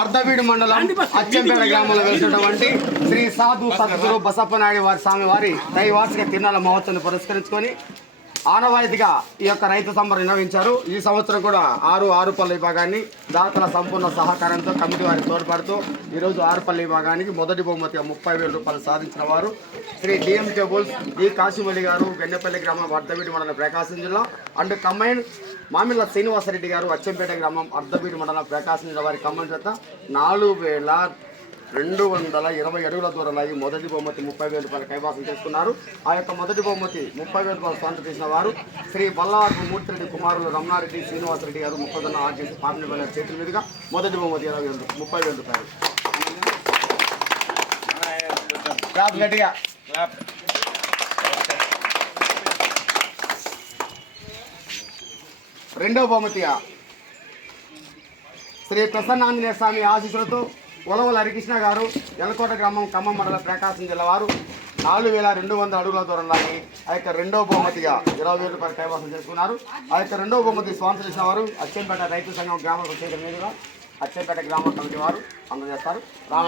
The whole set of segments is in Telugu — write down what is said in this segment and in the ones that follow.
అర్ధవీడు మండలం అచ్చంపేట గ్రామంలో వెళ్తున్నటువంటి శ్రీ సాధు సద్గురు బసప్పనాయుడు వారి స్వామి వారి దైవార్షిక తిరునాళ్ళ మహోత్సవాన్ని పురస్కరించుకొని ఆనవాయితీగా ఈ యొక్క రైతు సంబరం నిర్వహించారు. ఈ సంవత్సరం కూడా ఆరు ఆరుపల్లి విభాగాన్ని దాతల సంపూర్ణ సహకారంతో కమిటీ వారికి తోడ్పడుతూ ఈరోజు ఆరుపల్లి విభాగానికి మొదటి బహుమతిగా ముప్పై వేల రూపాయలు సాధించిన వారు Shri DM tables D Kasimalli garu Gannepalli గ్రామం అర్ధవీడి మండలం ప్రకాశం జిల్లా అండ్ కంబైన్ మామిళ్ళ శ్రీనివాసరెడ్డి గారు అచ్చంపేట గ్రామం అర్ధవీడి మండలం ప్రకాశం జిల్లా వారి కంబైన్ చేత నాలుగు వేల రెండు వందల ఇరవై అడుగుల దూరం లాగి మొదటి బహుమతి ముప్పై వేల రూపాయలు కైవాసం చేసుకున్నారు. ఆ యొక్క మొదటి బహుమతి ముప్పై వేల రూపాయలు స్వాతంత్రం చేసిన వారు శ్రీ బల్లారు మూర్తిరెడ్డి కుమారులు రమణారెడ్డి శ్రీనివాసరెడ్డి గారు ముప్పదన్న ఆర్జీసీ పాపిన వేల చేతుల మీదుగా మొదటి బహుమతి ఇరవై వేలు ముప్పై వేల రూపాయలు. క్లాప్ గట్టిగా. రెండవ బహుమతిగా శ్రీ ప్రసన్నాంజనేయ స్వామి ఆశీస్సులతో ఉలవల హరికృష్ణ గారు ఎలకోట గ్రామం ఖమ్మం మండలం ప్రకాశం జిల్లా వారు. నాలుగు వేల రెండు వందల అడుగుల దూరం ఆ యొక్క రెండవ బహుమతిగా ఇరవై వేల రూపాయలు కైవసం చేసుకున్నారు. ఆ యొక్క రెండవ బహుమతి స్పాన్సర్ చేసిన వారు అచ్చంపేట రైతు సంఘం గ్రామ ప్రత్యేక మీదుగా అచ్చంపేట గ్రామ కమిటీ వారు అందజేస్తారు. రామ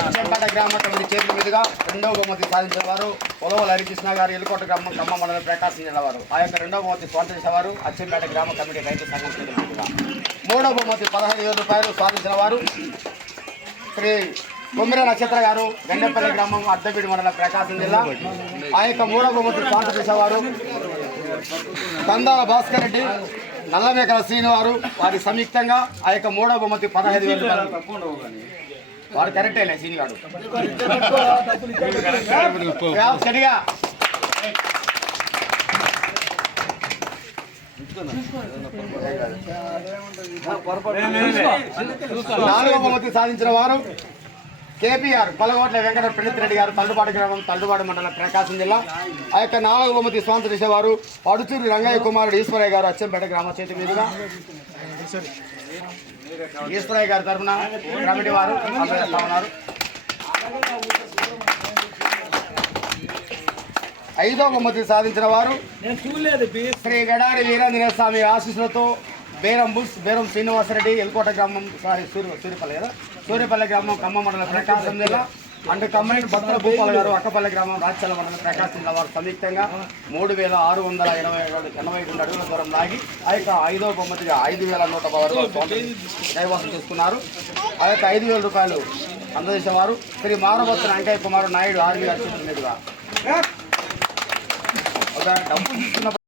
అచ్చంపేట గ్రామ కమిటీ చేతుల మీదుగా రెండవ బహుమతి సాధించిన వారు పొలవల హరికృష్ణ గారు ఎలుకోట గ్రామం ఖమ్మం మండలం ప్రకాశం జిల్లా వారు ఆ యొక్క రెండవ బహుమతి స్వాతంత్ర చేసిన వారు అచ్చంపేట గ్రామ కమిటీ రైతు సంఘం మూడవ బహుమతి పదహైదు వేల రూపాయలు సాధించిన వారు శ్రీ కొమ్మిర నక్షత్ర గారు గండపల్లి గ్రామం అద్దపీడి మండలం ప్రకాశం జిల్లా. ఆ యొక్క మూడవ బహుమతి స్పాన్సర్ తందాల భాస్కర్ రెడ్డి నల్లమేకల శ్రీనివారు వారి సంయుక్తంగా ఆ యొక్క మూడవ బహుమతి పదహైదు వేలు వాడు కరెక్టేలే సీని సరిగా నాలుగవ బహుమతి సాధించిన వారు కేపీఆర్ పలగోట్ల వెంకట ప్రణిత్ రెడ్డి గారు తల్లుబాటు గ్రామం తల్లుబాటు మండలం ప్రకాశం జిల్లా. ఆ యొక్క నాలుగవ బహుమతి స్వాతంత్ర చేసేవారు అడుచూరి రంగయ్య కుమారుడు ఈశ్వరయ్య గారు అచ్చంపేట గ్రామ చేతి మీదుగా. ఈశ్వరయ్య గారి తరఫున కమిటీ వారు ఉన్నారు ఐదో బహుమతి సాధించిన వారు శ్రీ గడారి వీరేంద్ర స్వామి ఆశీస్సులతో బేరం బుస్ బేరం శ్రీనివాసరెడ్డి ఎల్కోట గ్రామం సారీ సూర్య సూర్యపల్లి కదా? సూర్యపల్లి గ్రామం ఖమ్మం మండలం ప్రకాశం జిల్లా. అండ్ కంబైన్ భక్తుల భూపాల్ గారు అక్కపల్లి గ్రామం రాచల మండలం ప్రకాశం జిల్లా వారు సంయుక్తంగా మూడు వేల ఆరు వందల ఎనభై ఎనభై రెండు అడుగుల దూరం లాగి ఆ యొక్క ఐదో బహుమతిగా ఐదు వేల నూట పదహారు దైవాసం చేసుకున్నారు. ఆ యొక్క ఐదు వేల రూపాయలు అందజేసేవారు. శ్రీ మారవత్తున వెంకయ్య కుమారు నాయుడు ఆర్మీ అధ్యక్షుల మీదుగా. ఒక డబ్బు తీసుకున్న